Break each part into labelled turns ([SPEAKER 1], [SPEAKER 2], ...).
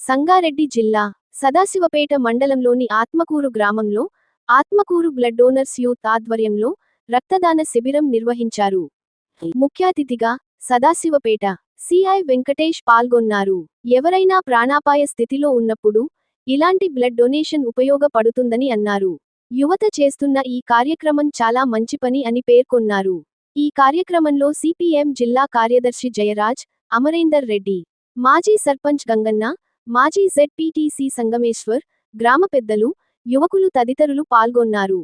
[SPEAKER 1] సంగారెడ్డి జిల్లా సదాశివపేట మండలంలోని ఆత్మకూరు గ్రామంలో ఆత్మకూరు బ్లడ్ డోనర్స్ యూత్ ఆధ్వర్యంలో రక్తదాన శిబిరం నిర్వహించారు. ముఖ్య అతిథిగా సదాశివపేట సిఐ వెంకటేష్ పాల్గొన్నారు. ఎవరైనా ప్రాణాపాయ స్థితిలో ఉన్నప్పుడు ఇలాంటి బ్లడ్ డొనేషన్ ఉపయోగపడుతుందని అన్నారు. యువత చేస్తున్న ఈ కార్యక్రమం చాలా మంచి పని అని పేర్కొన్నారు. ఈ కార్యక్రమంలో సిపిఎం జిల్లా కార్యదర్శి జయరాజ్ అమరేందర్ రెడ్డి మాజీ సర్పంచ్ గంగన్న మాజీ జెడ్పీటీసీ సంగమేశ్వర్ గ్రామ పెద్దలు యువకులు తదితరులు పాల్గొన్నారు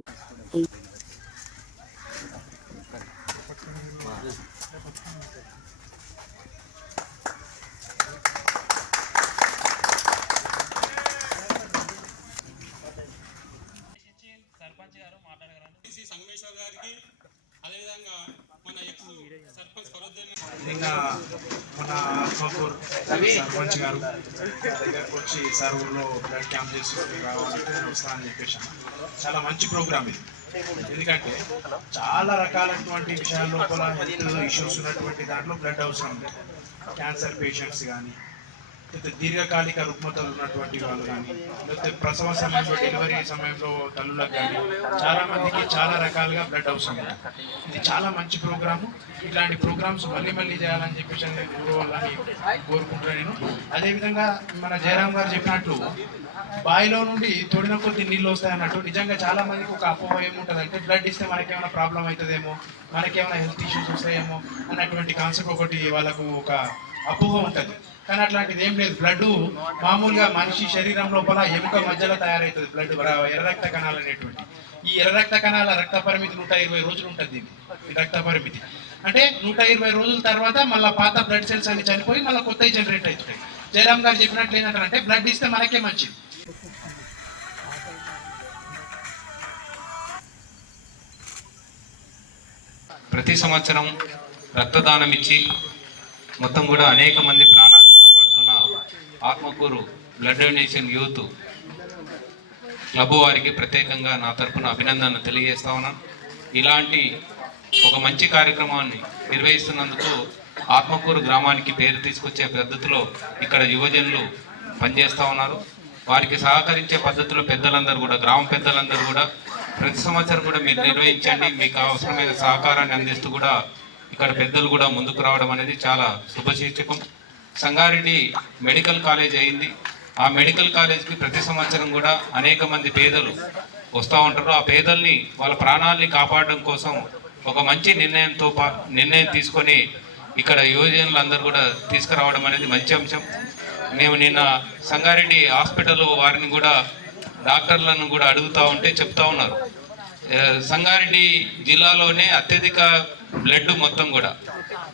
[SPEAKER 2] సి సంగమేశ్వర్ గారికి అదేవిధంగా మన ఎక్స్ సర్పంచ్ ఫరోద్దీన్
[SPEAKER 3] నిన్న మన ఆత్మకూర్ సర్పంచ్ గారు దగ్గరకు వచ్చి సార్ ఊళ్ళో బ్లడ్ క్యాంప్ చేసి రావాలంటే వస్తానని చెప్పేసి చాలా మంచి ప్రోగ్రామ్ ఇది. ఎందుకంటే చాలా రకాలైనటువంటి విషయాల లోపల హెల్త్ ఇష్యూస్ ఉన్నటువంటి దాంట్లో బ్లడ్ అవసరం ఉంటాయి క్యాన్సర్ పేషెంట్స్ కానీ దీర్ఘకాలిక రుగ్మతలు ఉన్నటువంటి వాళ్ళు కానీ లేకపోతే ప్రసవ సమయంలో డెలివరీ సమయంలో తల్లులకు కానీ చాలా మందికి చాలా రకాలుగా బ్లడ్ అవసరం. ఇది చాలా మంచి ప్రోగ్రాము. ఇట్లాంటి ప్రోగ్రామ్స్ మళ్ళీ మళ్ళీ చేయాలని చెప్పేసి నేను కోరుకోవాలని కోరుకుంటున్నాను నేను. అదేవిధంగా మన జయరామ్ గారు చెప్పినట్లు బావిలో నుండి తొడిన కొద్ది నీళ్ళు వస్తాయి అన్నట్టు నిజంగా చాలా మందికి ఒక అపోహ ఏముంటుంది అంటే బ్లడ్ ఇస్తే మనకేమైనా ప్రాబ్లం అవుతుందేమో మనకేమైనా హెల్త్ ఇష్యూస్ వస్తాయేమో అన్నటువంటి కాన్సెప్ట్ ఒకటి వాళ్ళకు ఒక అపోహ ఉంటుంది. కానీ అట్లాంటిది ఏం లేదు. బ్లడ్ మామూలుగా మనిషి శరీరం లోపల ఎముక మధ్యలో తయారవుతుంది బ్లడ్ ఎర్ర రక్త కణాలు అనేటువంటి. ఈ ఎర్ర రక్త కణాల రక్త పరిమితి నూట ఇరవై రోజులు ఉంటుంది దీన్ని రక్త పరిమితి. అంటే నూట ఇరవై రోజుల తర్వాత మళ్ళీ పాత బ్లడ్ సెల్స్ అన్ని చనిపోయి మళ్ళీ కొత్తవి జనరేట్ అవుతాయి జయరామ్ గారు చెప్పినట్లు ఏంటంటే బ్లడ్ ఇస్తే మనకే మంచిది.
[SPEAKER 4] ప్రతి సంవత్సరం రక్తదానం ఇచ్చి మొత్తం కూడా అనేక మంది ప్రాణాలు Atmakur blood donation youth club వారికి ప్రత్యేకంగా నా తరపున అభినందనలు తెలియజేస్తా ఉన్నాను ఇలాంటి ఒక మంచి కార్యక్రమాన్ని నిర్వహిస్తున్నందుకు ఆత్మకూరు గ్రామానికి పేరు తీసుకొచ్చే పద్ధతిలో ఇక్కడ యువజనులు పనిచేస్తూ ఉన్నారు. వారికి సహకరించే పద్ధతిలో పెద్దలందరూ కూడా గ్రామ పెద్దలందరూ కూడా ప్రతి సంవత్సరం కూడా మీరు నిర్వహించండి. మీకు అవసరమైన సహకారాన్ని అందిస్తూ కూడా ఇక్కడ పెద్దలు కూడా ముందుకు రావడం అనేది చాలా శుభశీర్షకం సంగారెడ్డి మెడికల్ కాలేజ్ అయింది. ఆ మెడికల్ కాలేజ్కి ప్రతి సంవత్సరం కూడా అనేక మంది పేదలు వస్తూ ఉంటారు. ఆ పేదల్ని వాళ్ళ ప్రాణాలని కాపాడడం కోసం ఒక మంచి నిర్ణయంతో పా నిర్ణయం తీసుకొని ఇక్కడ యువజనులు అందరూ కూడా తీసుకురావడం అనేది మంచి అంశం. మేము నిన్న సంగారెడ్డి హాస్పిటల్ వారిని కూడా డాక్టర్లను కూడా అడుగుతూ ఉంటే చెప్తా ఉన్నారు. సంగారెడ్డి జిల్లాలోనే అత్యధిక బ్లడ్ మొత్తం కూడా.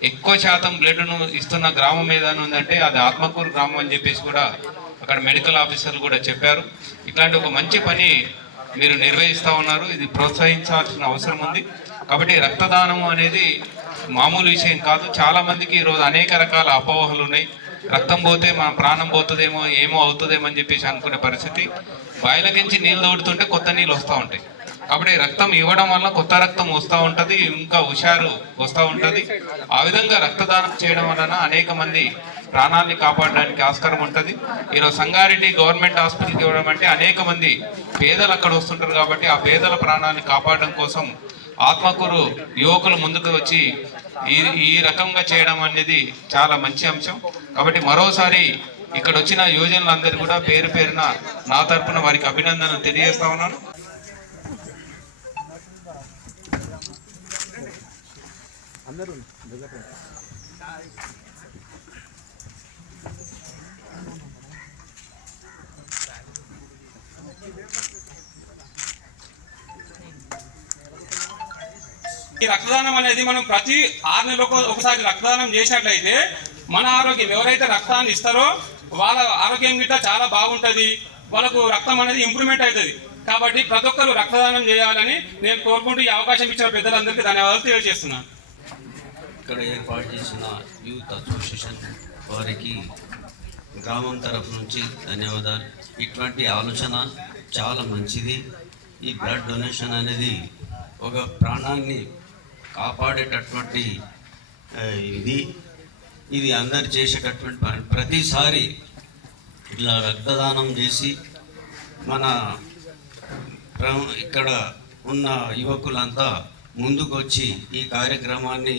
[SPEAKER 4] ఎక్కువ శాతం బ్లడ్ను ఇస్తున్న గ్రామం ఏదైనా ఉందంటే అది ఆత్మకూరు గ్రామం అని చెప్పేసి కూడా అక్కడ మెడికల్ ఆఫీసర్లు కూడా చెప్పారు. ఇట్లాంటి ఒక మంచి పని మీరు నిర్వహిస్తూ ఉన్నారు. ఇది ప్రోత్సహించాల్సిన అవసరం ఉంది. కాబట్టి రక్తదానం అనేది మామూలు విషయం కాదు. చాలా మందికి ఈరోజు అనేక రకాల అపోహలు ఉన్నాయి. రక్తం పోతే మన ప్రాణం పోతుందేమో ఏమో అవుతుందేమో అని చెప్పేసి అనుకునే పరిస్థితి. బాయిలకించి నీళ్ళు తోడుతుంటే కొత్త నీళ్ళు వస్తూ ఉంటాయి. కాబట్టి రక్తం ఇవ్వడం వల్ల కొత్త రక్తం వస్తూ ఉంటుంది ఇంకా హుషారు వస్తూ ఉంటుంది. ఆ విధంగా రక్తదానం చేయడం వలన అనేక మంది ప్రాణాన్ని కాపాడడానికి ఆస్కారం ఉంటుంది. ఈరోజు సంగారెడ్డి గవర్నమెంట్ హాస్పిటల్కి ఇవ్వడం అంటే అనేక మంది పేదలు అక్కడ వస్తుంటారు కాబట్టి ఆ పేదల ప్రాణాన్ని కాపాడడం కోసం ఆత్మకూరు యువకులు ముందుకు వచ్చి ఈ ఈ రకంగా చేయడం అనేది చాలా మంచి అంశం. కాబట్టి మరోసారి ఇక్కడ వచ్చిన యువజనులందరూ కూడా పేరు పేరున నా తరపున వారికి అభినందనలు తెలియజేస్తా ఉన్నాను.
[SPEAKER 2] ఈ రక్తదానం అనేది మనం ప్రతి ఆరు నెలలకు ఒకసారి రక్తదానం చేసినట్లయితే మన ఆరోగ్యం ఎవరైతే రక్తాన్ని ఇస్తారో వాళ్ళ ఆరోగ్యం గిట్ట చాలా బాగుంటుంది. వాళ్ళకు రక్తం అనేది ఇంప్రూవ్మెంట్ అవుతుంది. కాబట్టి ప్రతి ఒక్కరు రక్తదానం చేయాలని నేను కోరుకుంటూ ఈ అవకాశం ఇచ్చిన పెద్దలందరికీ ధన్యవాదాలు తెలియజేస్తున్నాను.
[SPEAKER 5] ఇక్కడ ఏర్పాటు చేసిన యూత్ అసోసియేషన్ వారికి గ్రామం తరఫు నుంచి ధన్యవాదాలు. ఇటువంటి ఆలోచన చాలా మంచిది. ఈ బ్లడ్ డొనేషన్ అనేది ఒక ప్రాణాన్ని కాపాడేటటువంటి ఇది. ఇది అందరు చేసేటటువంటి పని. ప్రతిసారి ఇలా రక్తదానం చేసి మన ఇక్కడ ఉన్న యువకులంతా ముందుకొచ్చి ఈ కార్యక్రమాన్ని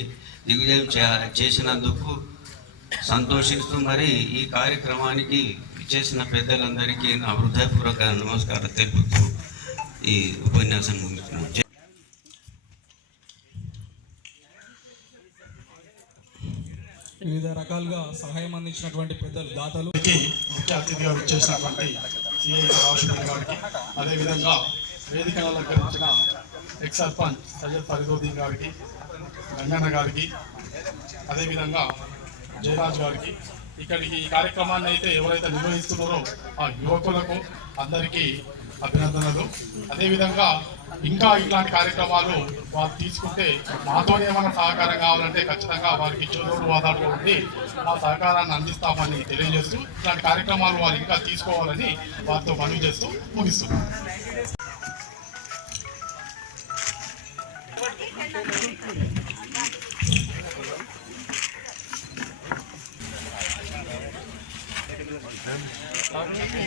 [SPEAKER 5] దిగ్విజయం చే- చేసినందుకు సంతోషిస్తూ మరి ఈ కార్యక్రమానికి చేసిన పెద్దలందరికీ నా హృదయపూర్వక నమస్కారం తెలుపుతూ ఈ ఉపన్యాసం ముగిస్తున్నాను.
[SPEAKER 6] వివిధ రకాలుగా సహాయం అందించినటువంటి పెద్దలు దాతలు.
[SPEAKER 7] ముఖ్య అతిథిగా వచ్చేసినటువంటి సిఐ రావుశంకర్ గారికి అదేవిధంగా వేదికను అలంకరించిన ఎక్స్ సర్పంచ్ సయ్యద్ ఫరీదుద్దీన్ గారికి గంగన్న గారికి అదేవిధంగా జయరాజ్ గారికి. ఇక్కడికి ఈ కార్యక్రమాన్ని అయితే ఎవరైతే నిర్వహిస్తున్నారో ఆ యువకులకు అందరికీ అభినందనలు. అదేవిధంగా ఇంకా ఇలాంటి కార్యక్రమాలు వారు తీసుకుంటే మాతో ఏమైనా సహకారం కావాలంటే ఖచ్చితంగా వారికి చోదోడు వాదాడులో ఉండి మా సహకారాన్ని అందిస్తామని తెలియజేస్తూ ఇలాంటి కార్యక్రమాలు వారు ఇంకా తీసుకోవాలని వారితో మనవి చేస్తూ ముగిస్తున్నాం.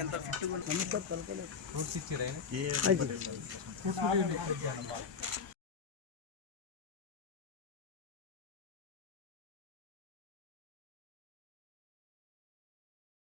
[SPEAKER 6] ఎంత